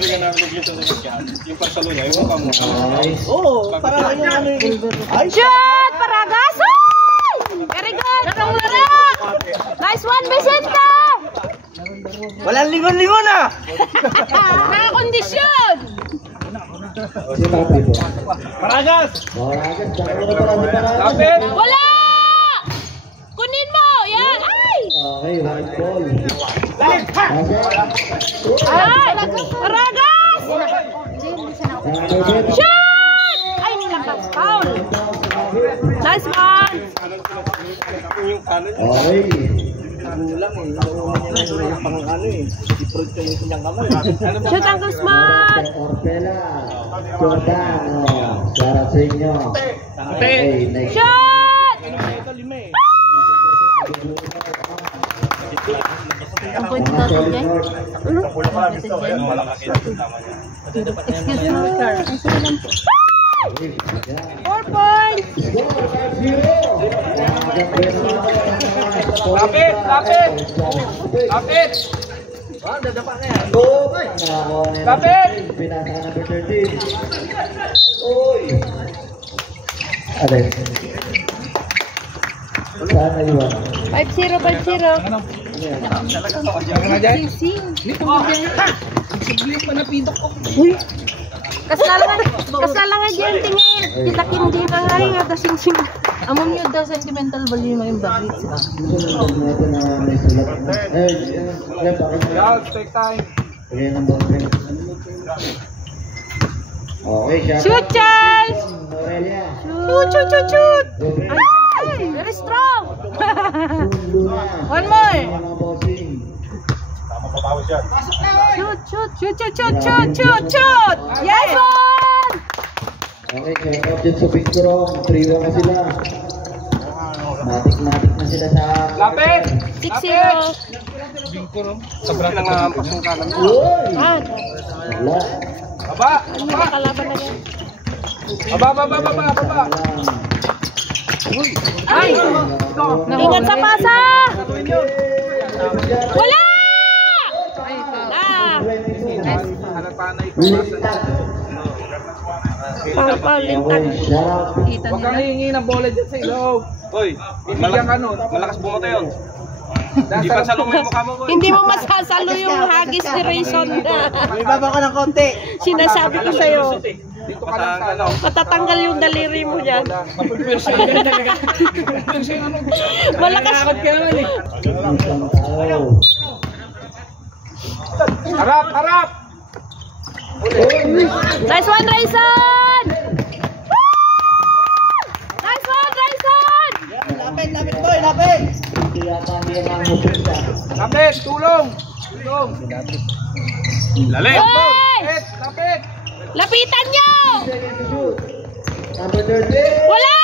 talaga namin dito sa kanya. Yung pagsalo niya, yung mukha mo. Oo, para yung ano yung... Shoot! Paragas! Very good! Nakang laro! Nice one, Vicenta! Walang lingon-lingon ah! Nakakondisyon! Paragas! Lapit! Wala! Kunin mo! Yan! Ay! Okay, white ball. Ay! Paragas! Shoot! Ay, nilakas. Foul! Nice one! Okay. Gulang eh. Yung pang ano eh. I-prod ko yung kanyang kamay. Shoot, Uncle Smart! Orpela. Jordan. Para sa inyo. Okay, next. Shoot! Ito lima eh. Ang pwede natin dyan? Ano? Excuse me, sir. 4 points! Lapit! Lapit! Lapit! Dadapa na yan. Lapit! Pinasa ka number 13. Uy! Ate. Saan na iwan? 5-0, 5-0. Kasalangan dyan tingin. Kita hindi na nga yung atasing-sing. Among yun daw sentimental value mo yung bagay. Take time. Okay, siya. Shoot, Charles! Aurelia. Shoot! Ay! Very strong! One more! Shoot! Yes, one! Okay, check out dyan sa picture. 3-1 na sila. Matik-matik na sila sa... Lapit! 6-0. Sobrang nangampak ng kanan. Uy! Ah, Wala. Baba! ano na kalaban na yan? Baba! Ay! Ingat sa pasa! Wala! Ah! Lintag. Huwag kang hihingi ng bola dyan sa ilaw. Hoy, malakas bumoto yun. Hindi pa salo mo yung mukha mo. Hindi mo masasalo yung hagis ni Rayson. May baba ka ng konti. Sinasabi ko sa'yo. Dito ka lang sa ano. Matatanggal yung daliri mo dyan. Malakas. Harap! Nice one, Rayson! Nice one, Rayson! Lapit boy, lapit! Lapit! Tulong! Lalit! Hey! Lapit! Lapitan nyo! Number 13. Wala!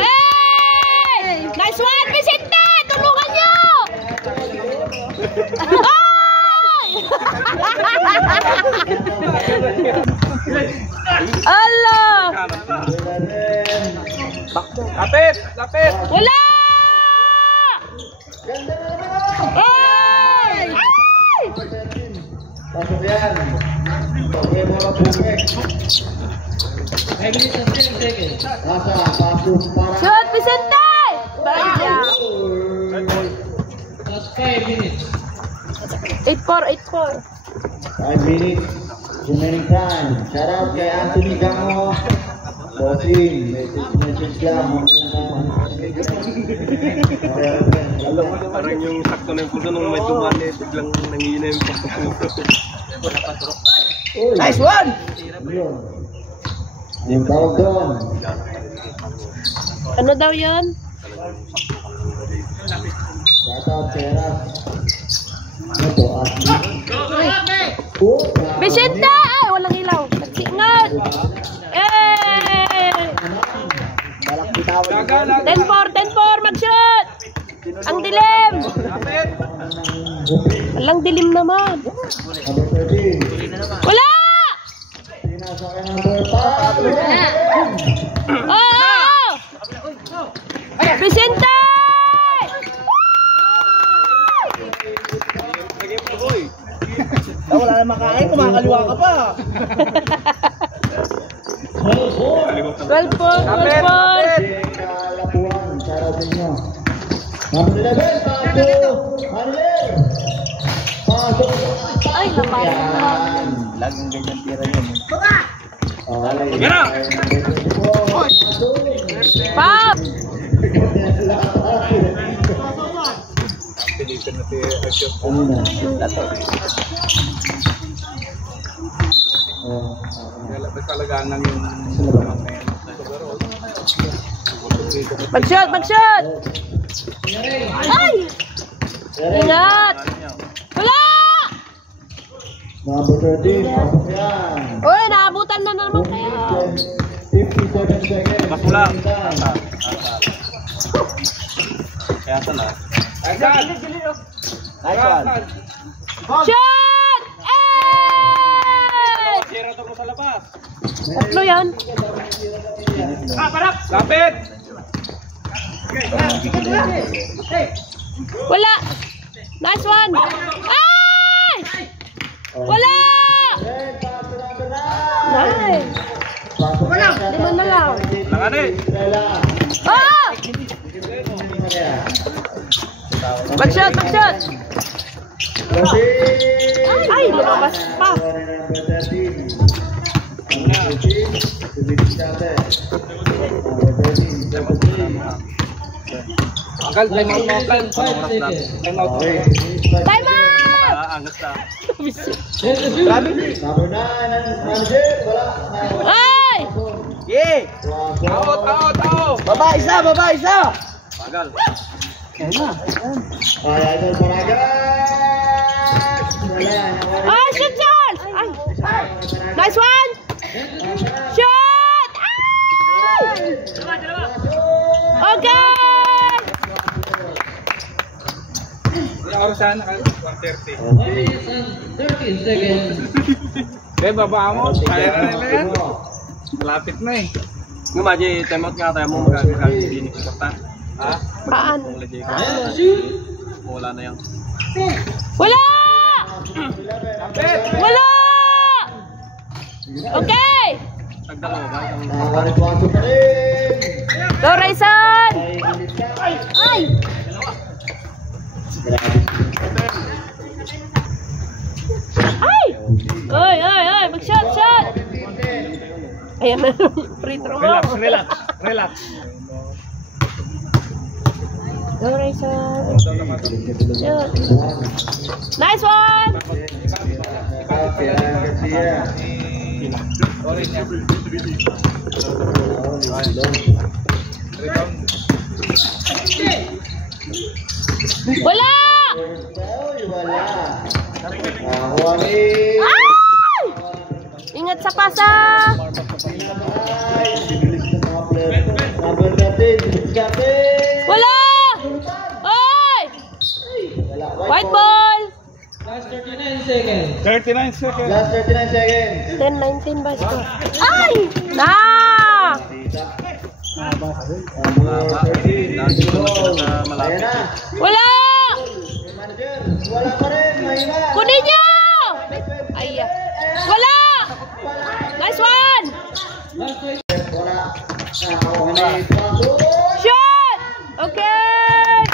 Hey! Nice one, Vicente! Tulungan nyo! Allah! Lapit! Wala! Ay! Ay! Pasok yan. Okay, mga bukek. Nasa, pasok para... Shoot, Vicente! Baya! 8-4. 5 minutes. Remaining time. Shout out kay Anthony Gamo. Bossing. Message lang. Parang yung sakto na yung puso nung may tumali, biglang nangihina yung puso. Nice one! Yung tawag doon. Ano daw yun? Shout out kay Ras. Ito, Vicente! Ay, walang ilaw. Nagsingat! Eh! 10-4, mag-shoot! Ang dilim! Walang dilim naman. Wala! Oh! Vicente! Wala na tayo makain, kumakaliwa ka pa. 12 points, 12 points. Kalapuan, shout out sa inyo. Number 11, pasok. Manler. Pasok. Ay, napasok na. Laging ganyan tira yun. Okay. Yan na! Pop! Ano na? Talagaan lang yung... Mag-shot, mag-shot! Ay! Ingat! Wala! Number 13, pasok yan. Uy, naabutan na naman kayo. 57 seconds. Mas wala. Kaya saan na? Agad! Nice one. Shot! Eh! Sira to mo sa labas. Tatlo yan. Lapit! Wala! Nice one! Ay! Wala! Nice! Pasok yan. 5 na lang. Langani! Ah! Mag-shot, mag-shot! Ay, lumabas pa. Angkal, time out mo, Angkal. Time out. Time out! Angas na. Number 9, manager, wala. Ay! Yeah! Tao! Baba isa! Pagal. Ay, idol Paragas! Wala. Ay, shoot, shoot! Ay! Nice one! Shoot! Ay! Okay! Oras na 1:30. 13 seconds. Baba mo. Kaya na nila yan. Malapit na eh. Ngumaji, time out nga tayo mo magkakaroon din ni Kapta. Ha? Paan? Wala na yan. Wala! Wala! Okay! Tagdalawa ba? Nakakalipuan pa rin. Go, Rayson! Ay! Ay! Oy, oy, oy! Mag-shot, shot! Ayan na. Free throw mo. Relax. Go, Rayson. Shoot. Nice one! Wala! Ay! Ingat sa pasa! Wala! Oy! White ball! Last 39 seconds. 10-19 ba score? Ay! Na! Wala! Wala pa rin, mahina. Kunin niyo! Ay, wala! Nice one! Wala. Shoot! Okay!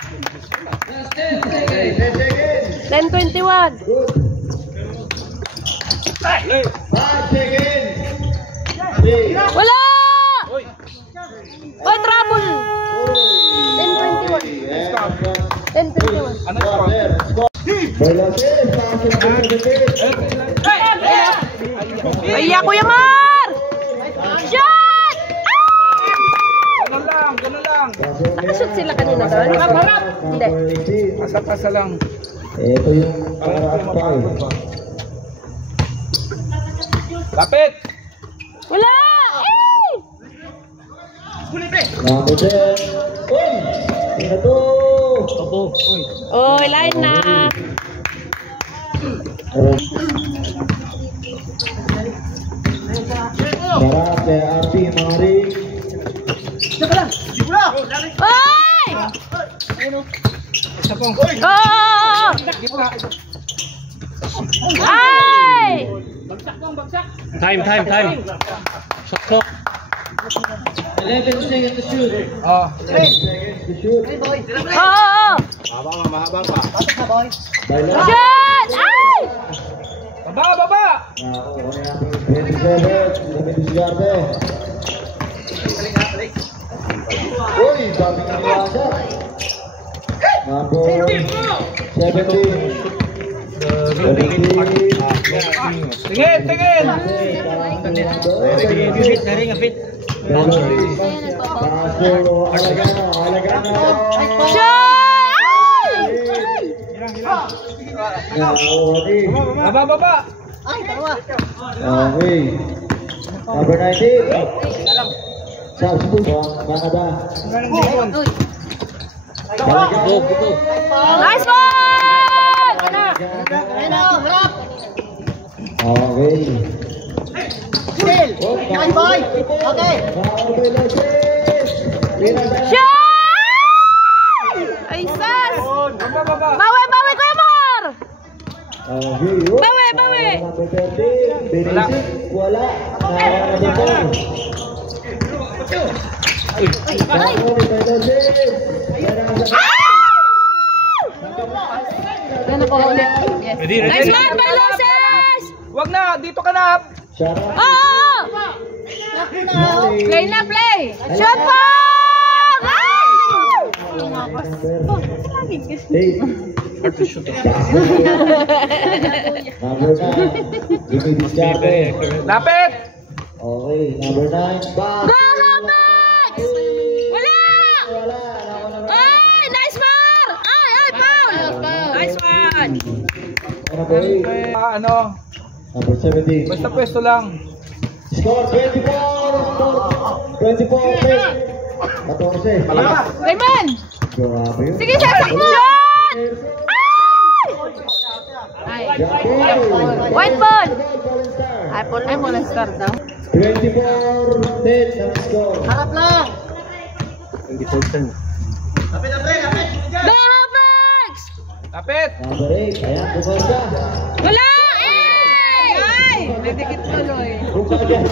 10-21. 5 seconds. 3. Wala! Oy, trouble! 10-21. 10-21. Ano score? Ay, Kuya Mar! Shot! Ganun lang. Nakashoot sila kanina doon? Harap! Hindi. Asa lang. Ito yung parang pa eh. Lapit! Wala! Eh! Number 10. Uy! Tingnan to! Oy, line na. Sarap kay Arpi, mga rin. Oy! Isa pong. Oh! Ay! Time. Shot clock. 11 seconds to shoot. Oh. 10 seconds to shoot. Oo. Mahaba pa. Shot! Ay! Baba! 27, dumidiskarte. Uy, daming naniwasa. Number 17. Tingin! Baba! Okay. Number 19. Substitute. Canada. Nice one! Okay. Shot! Ay, sas! Bawi, Kuya Mar! Bawi! Number 13. Benedict. Wala. Nice one, Baloses! Wag na, dito ka na. Oo! Play na, play! Shot po! Hard to shoot. Number 9. Dumidiskarte. Lapit! Okay. Number 9. Back. Go, Hamex! Wala! Ay, nice mar! Ay, foul! Nice one! Number 8. Ano? Number 17. Basta pwesto lang. Score 24. 14. Raymond! Grabe yun. Sige, shot! Shot! Ay! White ball! Ay, ball ang star daw. 24-10 ang score. Harap lang. Go, Hamex! Lapit! Number 8. Ayan, bukod ka. Wala! Ay! Nadikit tuloy. Bukod ka.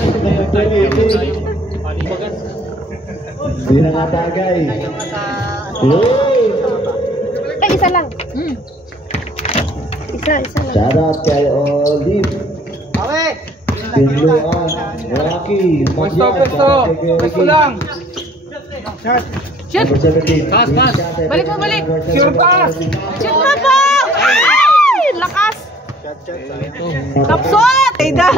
Hindi na natagay. Ay, isa lang. Isa lang. Shout out kay Olive. Pinluan. Rocky. Pwesto lang. Shoot! Number 17. Pass. Balik. Sure pass. Shoot mo po! Ay! Lakas! Kapsot! Ida!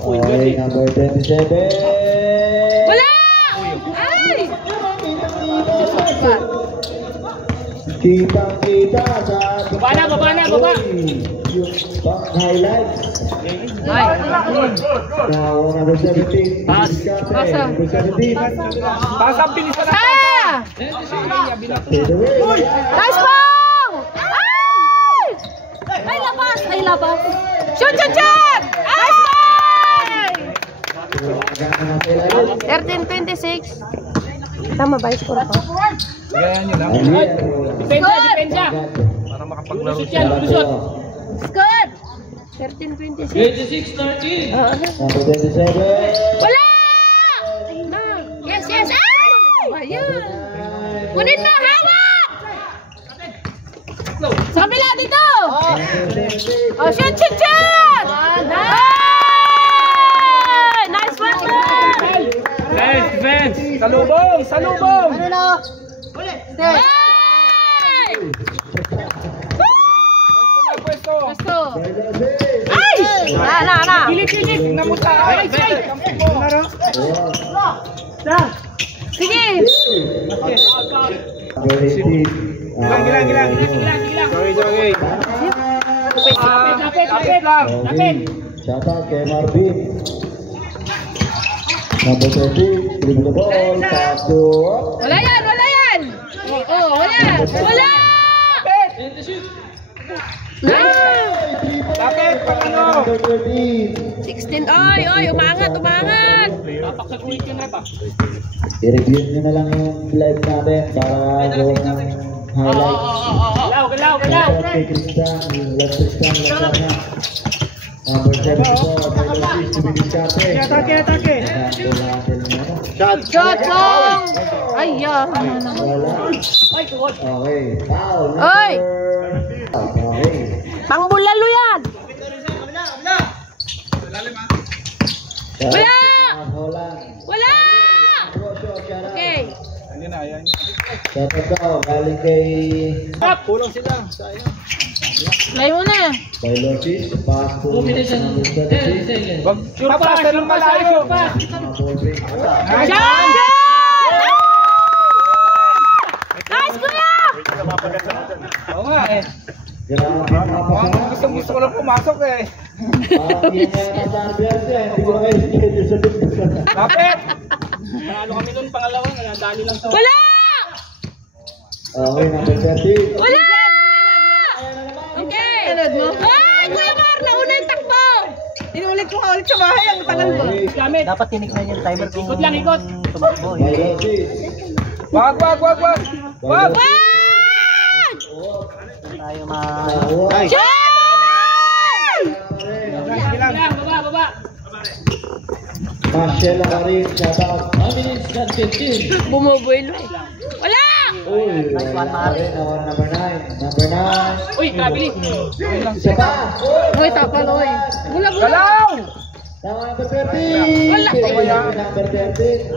Okay, number 27. Wala! Ay! Kitang-kita sa... Baba na. Yung highlights. Ay! Now, number 17. Pass. Pasa. Number 17. Pass ang bilisan na. Ah! Take away. Nice ball! Ay! Ay, labas! Shoot! Nice ball! 13-26. Tama ba yung score ko? Ganyan nyo lang. Depensa! Para makapaglaro Score! 13-26. 26-13. Number 27. Wala! Yes! Ay! Ayun! Kunin mo! Hawak! Sa kabila dito! Oh, shoot! Nice one, man! Defense! Salubong! Hey! Pwesto. Ay! Na! Kilik! Tingnan mo sa right. Sige! Number 18. Gilang. Sorry. Lapit lang. Shout out kay Marvin. Number 30. Dribble the ball. Pass to... Wala yan! Oh, wala! Lapit pang ano. Number 13. 16. Oy, umangat! Papaksagulit ka na ba? I-review nyo na lang yung live natin para gawin ng highlights. Galaw, galaw. Kay Tristan, last Tristan, last na. Number 74, by Lucis to be discarded. Atake. Shot long. Ay, yeah. Wala. Okay, foul. Oy! Okay. Pangbulalo yan. Wala! Wala! Okay. Shout out daw, galing kay Kulang sila. Sayang. Play mo na. by Lucis, pass to number 36. Wag sure pass ng malayo. Shot! Nice, kuya! Oo nga eh. Gusto ko lang pumasok eh. Lapit! Panalo kami nun, pangalawa. Nadali lang to. Wala! Okay, number 30. Wala! Okay. Ay, Kuya Mar, nauna yung takbo. Inulit ko nga ulit sa bahay. Ang tagal ba? Gamit. Dapat tinignan yung timer kung Ikot lang, ikot. tumakbo. By Lucis. Wag. Wag! Tayo ma... Sige lang, baba. Marcel Arin, shout out. Bumubuelo eh. Wala! Uy, number 9. Number 9. Uy, kabili. Isa pa. Uy, tapal, uy. Bula. Galaw! Tama, number 30. Wala. Number 30.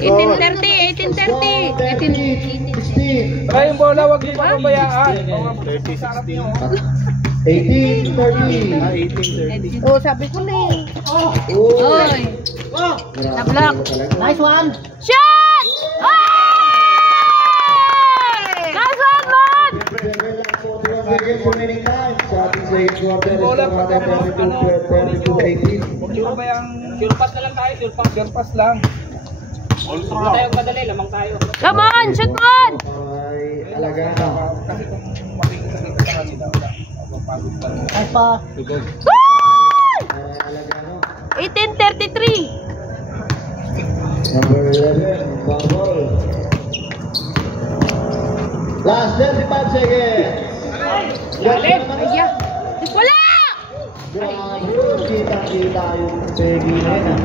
18:30. 16. Try yung bola, wag niyo pababayaan. 18-30. Oh, sabi ko na eh. Uy. Na-block. Nice one! Shot! Ay! Nice one, man! Bola, sure pass na lang tayo, sure pass lang. Huwag tayong madali, lamang tayo. Come on, shoot man! Kasi kung makikita sa kanila, wala. Mapapagod pa rin. Nice pa! Woo! 18:33. Number 11, bubble. Last 35 seconds. Ayan. Wala! Kita yung Peggy na yan.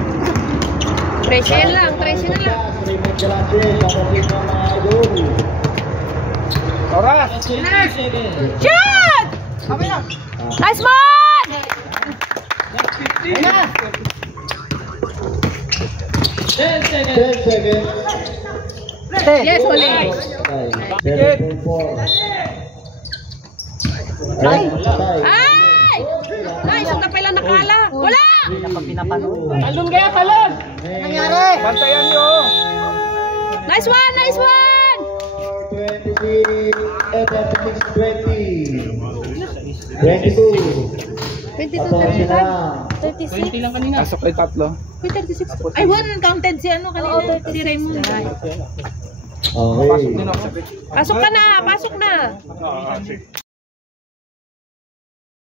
13 lang, 13 na lang. Oras! Shoot! Nice man! 10 seconds. Yes, huli. 7.4. Ay! Nice, ang kapila nakala. Wala! Talon kaya, talon! Bantayan nyo! Nice one, nice one! 22. 22, 35, 36. lang kanina. Pasok kayo tatlo. Wait, 36. Ay, one counted si ano kanina. Si Raymond. Okay. Pasok din ako. Pasok ka na, pasok na.